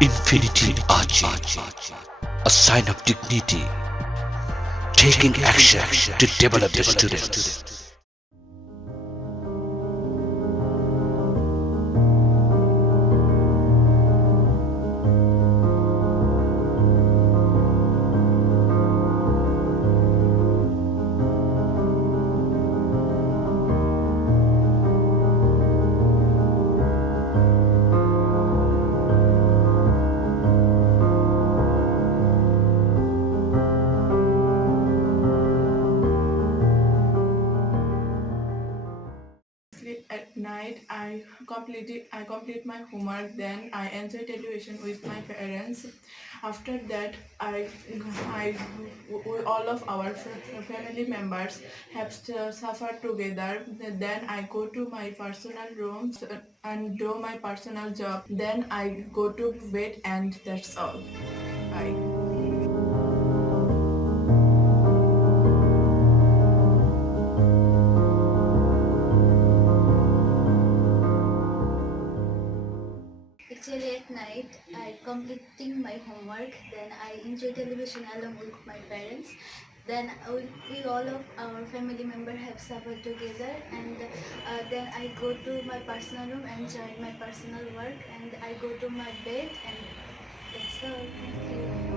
Infinity Ahzee, a sign of dignity, taking action to develop the students. Sleep at night. I complete my homework. Then I enjoy television with my parents. After that, I all of our family members have suffered together. Then I go to my personal room and do my personal job. Then I go to bed and that's all. Bye. Actually, at night, I completing my homework. Then I enjoy television along with my parents. Then we all of our family member have supper together, and then I go to my personal room and join my personal work, and I go to my bed, and that's all. Thank you.